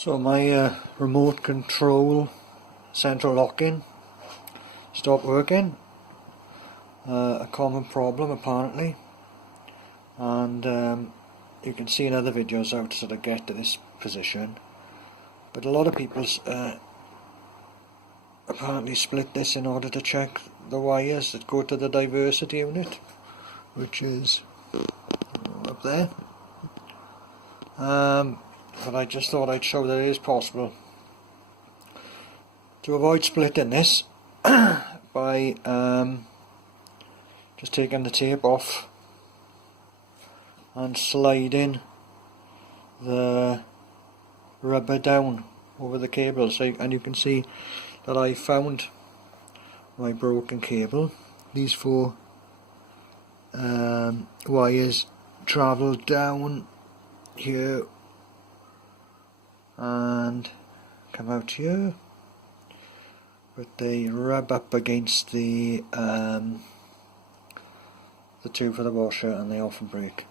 So my remote control central locking stopped working, a common problem apparently, and you can see in other videos how to sort of get to this position, but a lot of people apparently split this in order to check the wires that go to the diversity unit, which is up there. But I just thought I'd show that it is possible to avoid splitting this by just taking the tape off and sliding the rubber down over the cable. And you can see that I found my broken cable. These four wires travel down here and come out here, but they rub up against the tube for the washer and they often break.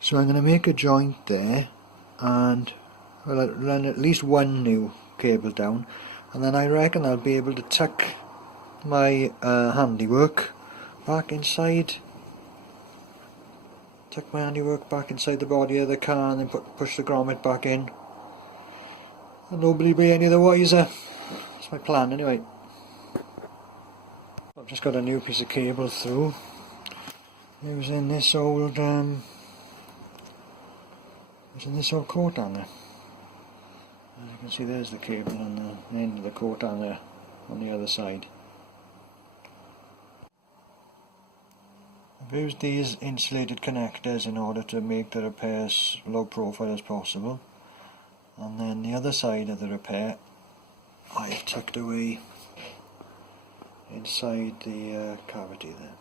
So I'm going to make a joint there and I'll run at least one new cable down, and then I reckon I'll be able to tuck my handiwork back inside. Tuck my handiwork back inside the body of the car and then push the grommet back in, and nobody will be any the wiser. That's my plan anyway. I've just got a new piece of cable through. It was in this old coat hanger. As you can see, there's the cable on the end of the coat hanger on the other side. I've used these insulated connectors in order to make the repair as low profile as possible, and then the other side of the repair I've tucked away inside the cavity there.